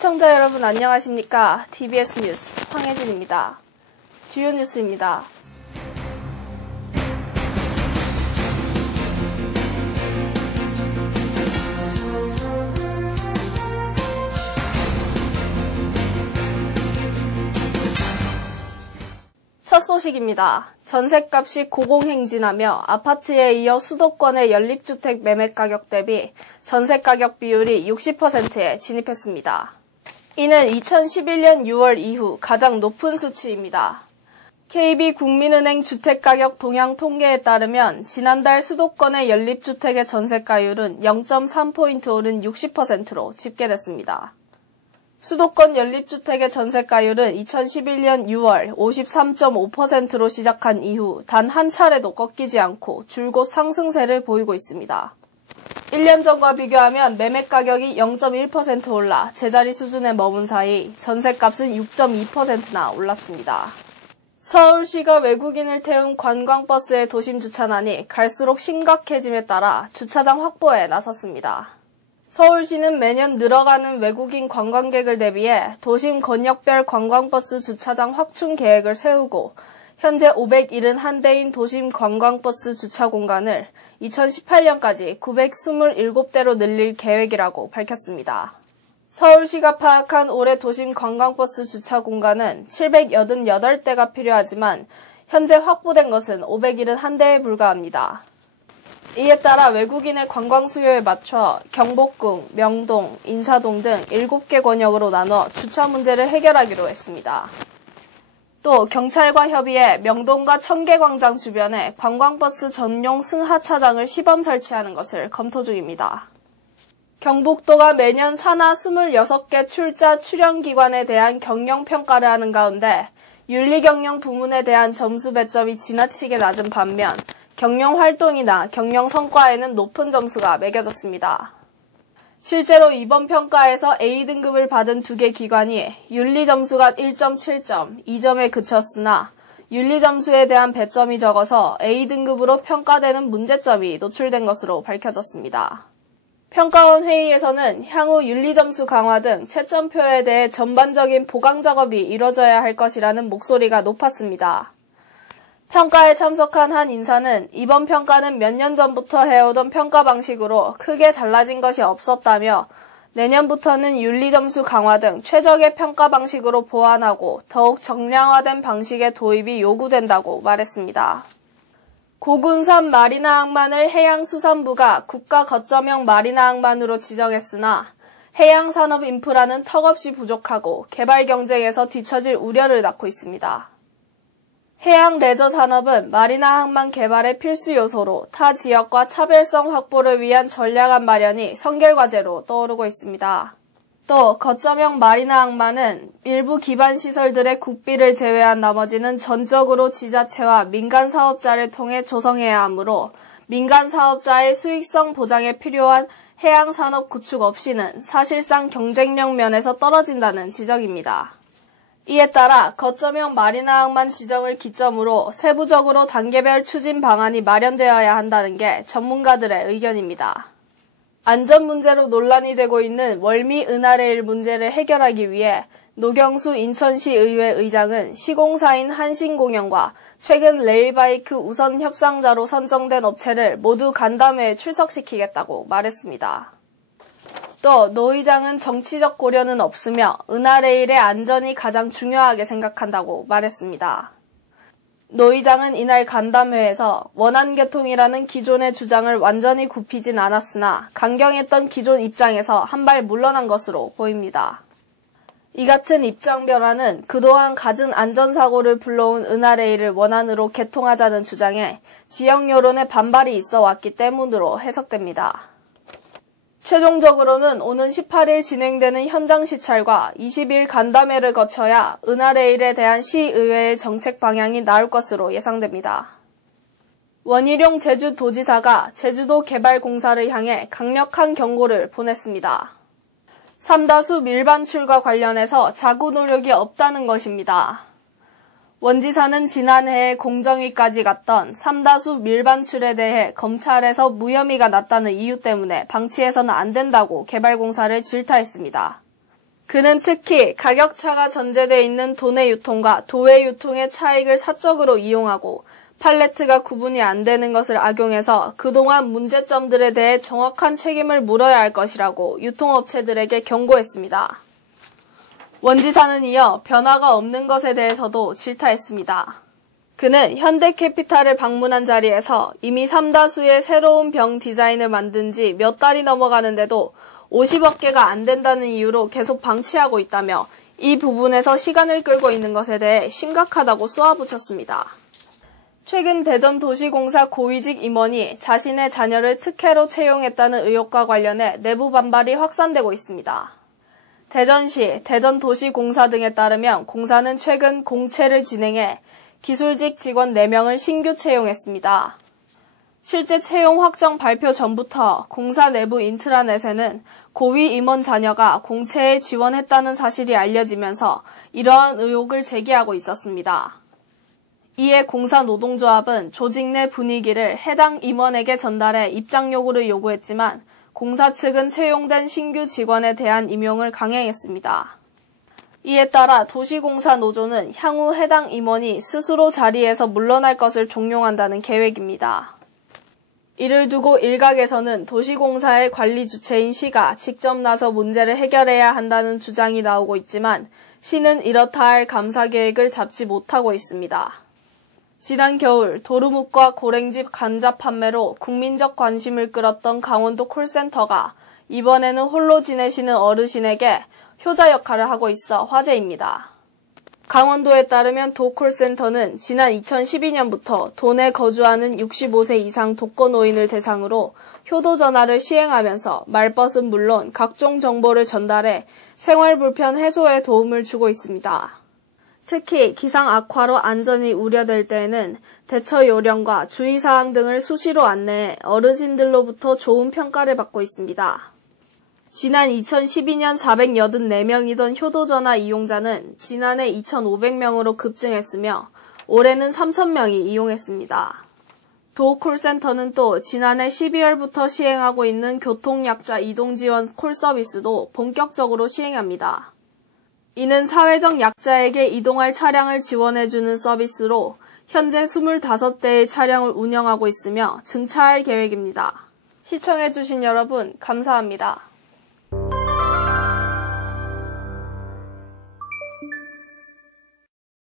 시청자 여러분 안녕하십니까? TBS 뉴스 황혜진입니다. 주요 뉴스입니다. 첫 소식입니다. 전셋값이 고공행진하며 아파트에 이어 수도권의 연립주택 매매가격 대비 전셋가격 비율이 60%에 진입했습니다. 이는 2011년 6월 이후 가장 높은 수치입니다. KB국민은행 주택가격 동향 통계에 따르면 지난달 수도권의 연립주택의 전셋가율은 0.3포인트 오른 60%로 집계됐습니다. 수도권 연립주택의 전셋가율은 2011년 6월 53.5%로 시작한 이후 단 한 차례도 꺾이지 않고 줄곧 상승세를 보이고 있습니다. 1년 전과 비교하면 매매가격이 0.1% 올라 제자리 수준에 머문 사이 전셋값은 6.2%나 올랐습니다. 서울시가 외국인을 태운 관광버스의 도심 주차난이 갈수록 심각해짐에 따라 주차장 확보에 나섰습니다. 서울시는 매년 늘어가는 외국인 관광객을 대비해 도심 권역별 관광버스 주차장 확충 계획을 세우고 현재 571대인 도심 관광버스 주차 공간을 2018년까지 927대로 늘릴 계획이라고 밝혔습니다. 서울시가 파악한 올해 도심 관광버스 주차 공간은 788대가 필요하지만 현재 확보된 것은 571대에 불과합니다. 이에 따라 외국인의 관광 수요에 맞춰 경복궁, 명동, 인사동 등 7개 권역으로 나눠 주차 문제를 해결하기로 했습니다. 또 경찰과 협의해 명동과 청계광장 주변에 관광버스 전용 승하차장을 시범 설치하는 것을 검토 중입니다. 경북도가 매년 산하 26개 출자 출연기관에 대한 경영평가를 하는 가운데 윤리경영 부문에 대한 점수 배점이 지나치게 낮은 반면 경영활동이나 경영성과에는 높은 점수가 매겨졌습니다. 실제로 이번 평가에서 A등급을 받은 2개 기관이 윤리점수가 1.7점, 2점에 그쳤으나 윤리점수에 대한 배점이 적어서 A등급으로 평가되는 문제점이 노출된 것으로 밝혀졌습니다. 평가원 회의에서는 향후 윤리점수 강화 등 채점표에 대해 전반적인 보강 작업이 이뤄져야 할 것이라는 목소리가 높았습니다. 평가에 참석한 한 인사는 이번 평가는 몇 년 전부터 해오던 평가 방식으로 크게 달라진 것이 없었다며 내년부터는 윤리점수 강화 등 최적의 평가 방식으로 보완하고 더욱 정량화된 방식의 도입이 요구된다고 말했습니다. 고군산 마리나 항만을 해양수산부가 국가 거점형 마리나 항만으로 지정했으나 해양산업 인프라는 턱없이 부족하고 개발 경쟁에서 뒤처질 우려를 낳고 있습니다. 해양 레저 산업은 마리나 항만 개발의 필수 요소로 타 지역과 차별성 확보를 위한 전략안 마련이 선결과제로 떠오르고 있습니다. 또 거점형 마리나 항만은 일부 기반 시설들의 국비를 제외한 나머지는 전적으로 지자체와 민간 사업자를 통해 조성해야 하므로 민간 사업자의 수익성 보장에 필요한 해양 산업 구축 없이는 사실상 경쟁력 면에서 떨어진다는 지적입니다. 이에 따라 거점형 마리나 항만 지정을 기점으로 세부적으로 단계별 추진 방안이 마련되어야 한다는 게 전문가들의 의견입니다. 안전 문제로 논란이 되고 있는 월미 은하레일 문제를 해결하기 위해 노경수 인천시 의회 의장은 시공사인 한신공영과 최근 레일바이크 우선 협상자로 선정된 업체를 모두 간담회에 출석시키겠다고 말했습니다. 또 노 의장은 정치적 고려는 없으며 은하레일의 안전이 가장 중요하게 생각한다고 말했습니다. 노 의장은 이날 간담회에서 원안개통이라는 기존의 주장을 완전히 굽히진 않았으나 강경했던 기존 입장에서 한 발 물러난 것으로 보입니다. 이 같은 입장 변화는 그동안 갖은 안전사고를 불러온 은하레일을 원안으로 개통하자는 주장에 지역 여론의 반발이 있어 왔기 때문으로 해석됩니다. 최종적으로는 오는 18일 진행되는 현장 시찰과 20일 간담회를 거쳐야 은하레일에 대한 시의회의 정책 방향이 나올 것으로 예상됩니다. 원희룡 제주도지사가 제주도 개발공사를 향해 강력한 경고를 보냈습니다. 삼다수 밀반출과 관련해서 자구 노력이 없다는 것입니다. 원 지사는 지난해에 공정위까지 갔던 삼다수 밀반출에 대해 검찰에서 무혐의가 났다는 이유 때문에 방치해서는 안 된다고 개발공사를 질타했습니다. 그는 특히 가격차가 전제돼 있는 도내 유통과 도외 유통의 차익을 사적으로 이용하고 팔레트가 구분이 안 되는 것을 악용해서 그동안 문제점들에 대해 정확한 책임을 물어야 할 것이라고 유통업체들에게 경고했습니다. 원지사는 이어 변화가 없는 것에 대해서도 질타했습니다. 그는 현대캐피탈을 방문한 자리에서 이미 3다수의 새로운 병 디자인을 만든 지 몇 달이 넘어가는데도 50억 개가 안 된다는 이유로 계속 방치하고 있다며 이 부분에서 시간을 끌고 있는 것에 대해 심각하다고 쏘아붙였습니다. 최근 대전도시공사 고위직 임원이 자신의 자녀를 특혜로 채용했다는 의혹과 관련해 내부 반발이 확산되고 있습니다. 대전시, 대전도시공사 등에 따르면 공사는 최근 공채를 진행해 기술직 직원 4명을 신규 채용했습니다. 실제 채용 확정 발표 전부터 공사 내부 인트라넷에는 고위 임원 자녀가 공채에 지원했다는 사실이 알려지면서 이러한 의혹을 제기하고 있었습니다. 이에 공사 노동조합은 조직 내 분위기를 해당 임원에게 전달해 입장 요구를 요구했지만 공사 측은 채용된 신규 직원에 대한 임용을 강행했습니다. 이에 따라 도시공사 노조는 향후 해당 임원이 스스로 자리에서 물러날 것을 종용한다는 계획입니다. 이를 두고 일각에서는 도시공사의 관리 주체인 시가 직접 나서 문제를 해결해야 한다는 주장이 나오고 있지만 시는 이렇다 할 감사 계획을 잡지 못하고 있습니다. 지난 겨울 도루묵과 고랭지 감자 판매로 국민적 관심을 끌었던 강원도 콜센터가 이번에는 홀로 지내시는 어르신에게 효자 역할을 하고 있어 화제입니다. 강원도에 따르면 도콜센터는 지난 2012년부터 도내 거주하는 65세 이상 독거노인을 대상으로 효도 전화를 시행하면서 말벗은 물론 각종 정보를 전달해 생활 불편 해소에 도움을 주고 있습니다. 특히 기상 악화로 안전이 우려될 때에는 대처 요령과 주의사항 등을 수시로 안내해 어르신들로부터 좋은 평가를 받고 있습니다. 지난 2012년 484명이던 효도전화 이용자는 지난해 2,500명으로 급증했으며 올해는 3,000명이 이용했습니다. 도콜센터는 또 지난해 12월부터 시행하고 있는 교통약자 이동지원 콜서비스도 본격적으로 시행합니다. 이는 사회적 약자에게 이동할 차량을 지원해주는 서비스로 현재 25대의 차량을 운영하고 있으며 증차할 계획입니다. 시청해주신 여러분 감사합니다.